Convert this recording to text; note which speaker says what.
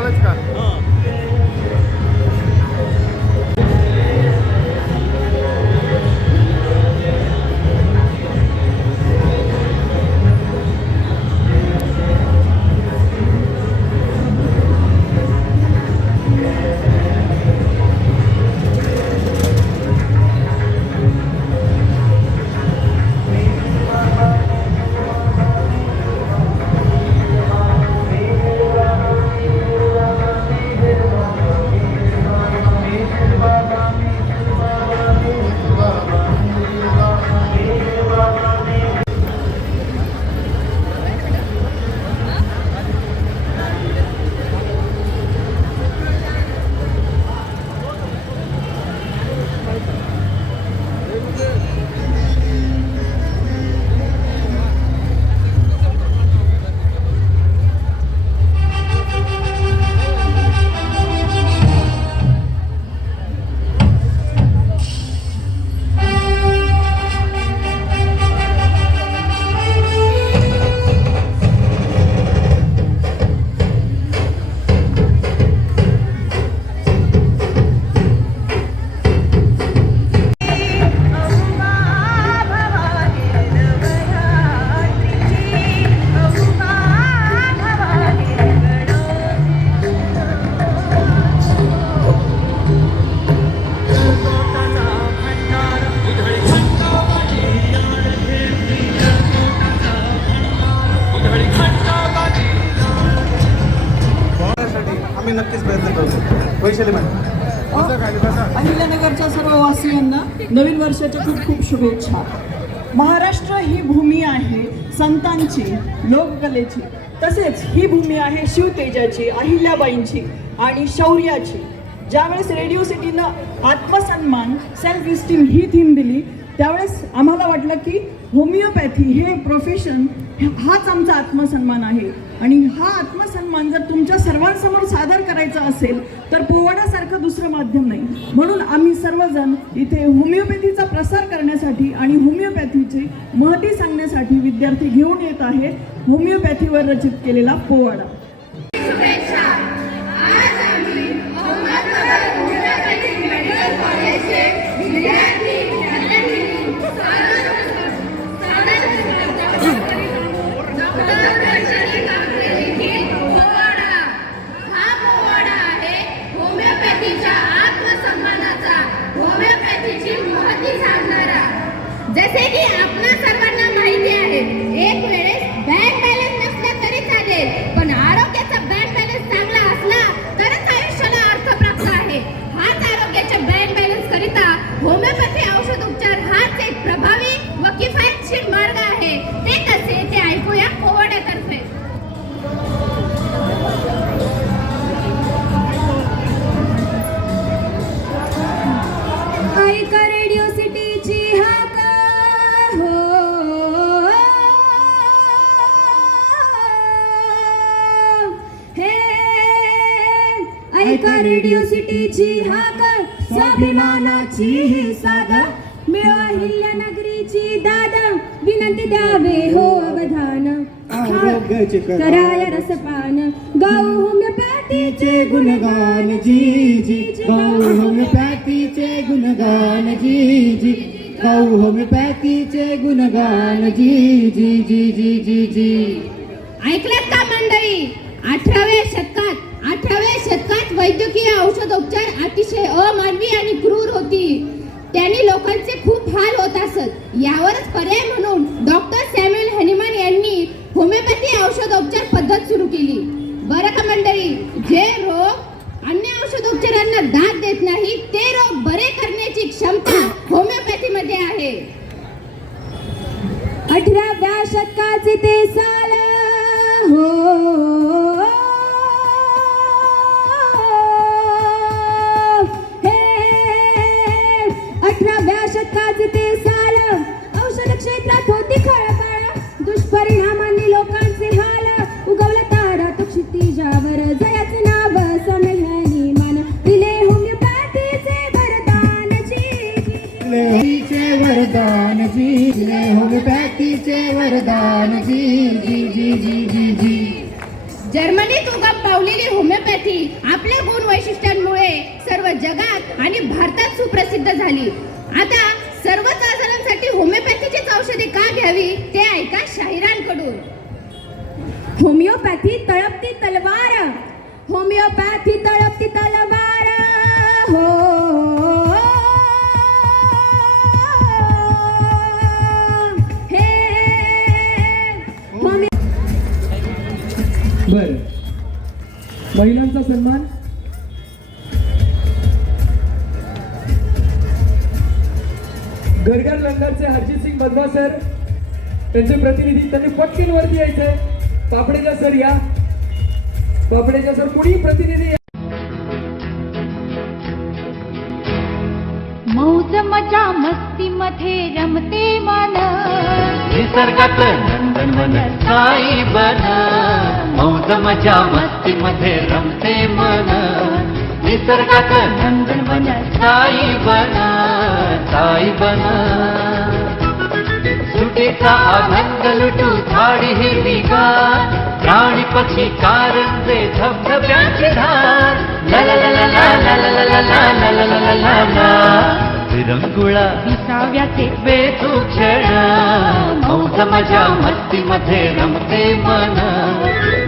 Speaker 1: college, cara? Ah. Vaishali madam
Speaker 2: अहिल्यानगरच्या सर्व वासियांना नवीन वर्षाच्या खूप खूप शुभेच्छा. महाराष्ट्र ही भूमी आहे संतांची लोककलेची. तसेच ही भूमी आहे शिवतेजाची अहिल्याबाईंची आणि शौर्याची. ज्यावेळेस रेडिओ सिटीनं आत्मसन्मान सेल्फ इस्टीम ही थीम दिली त्यावेळेस आम्हाला वाटलं की होमिओपॅथी हे प्रोफेशन हाच आमचा आत्मसन्मान आहे. आणि हा आत्मसन्मान जर तुमच्या सर्वांसमोर सादर करायचा असेल तर पोवाड्यासारखं दुसरं माध्यम नाही. म्हणून आम्ही सर्वजण इथे होमिओपॅथीचा प्रसार करण्यासाठी आणि होमिओपॅथीची महती सांगण्यासाठी विद्यार्थी घेऊन येत आहेत होमिओपॅथीवर रचित केलेला पोवाडा.
Speaker 3: जसे की ऐका रेडिओ सिटीची हाक स्वाभिमानाची ही साध मिळवा हिल्ल्या नगरीची दाद विनंती द्यावे हो अवधान.
Speaker 1: आरोग्याचे
Speaker 3: कराय रसपान. गाऊ होमिओपॅथीचे
Speaker 1: गुणगान जी जी. गौ होमिओपॅथीचे गुणगान जी जी. गौ होमिओपॅथीचे गुणगान जी जी जी जी जी जी.
Speaker 3: ऐकलात का मंडळी? अठराव्या शतकात अठराव्या शतकात वैद्यकीय औषधोपचार अतिशय अमानवी आणि क्रूर होती. त्यांनी लोकांचे खूप हाल होत असत. यावरच पर्याय म्हणून डॉक्टर सॅम्युअल हॅनिमन यांनी होमिओपॅथी औषधोपचार पद्धत सुरू केली. बरं का मंडळी? जे रोग अन्य औषधोपचारांना दाद देत नाही ते रोग बरे करण्याची क्षमता होमिओपॅथीमध्ये आहे. अठराव्या जर्मनीत पावलेली होमिओपॅथी आपल्या गुण वैशिष्ट्यांमुळे सर्व जगात आणि भारतात सुप्रसिद्ध झाली. आता सर्वच आजारांसाठी होमिओपॅथीचीच औषधे का घ्यावी ते ऐका शाहिरांकडून. होमिओपॅथी तळपती तलवार. होमिओपॅथी तळपती तलवार.
Speaker 4: महिलांचा सन्मान. गरगर लंगरचे हरजित सिंग बदवा सर त्यांचे प्रतिनिधी त्यांनी पटकीन वरती यायचंय पापडेचा सर या. पापडेचा सर कुणी प्रतिनिधी.
Speaker 5: मौज मजा मस्ती मध्ये रमते मन.
Speaker 6: निसर्गात नंदनवन साई बन. मौज मजा मस्ती मध्ये रमते मन निसर्गात नंदनवन साई बन साई बन सुटीचा आनंद लुटू झाडी हिरवीगार प्राणी पक्षी कारंजे धबधब्याची धार ला ला ला ला ला ला ला ला ला ला ला ला ला ला ला विरंगुळा
Speaker 5: विसाव्याचे
Speaker 6: बेतू क्षण मौज मजा मस्ती मध्ये रमते मन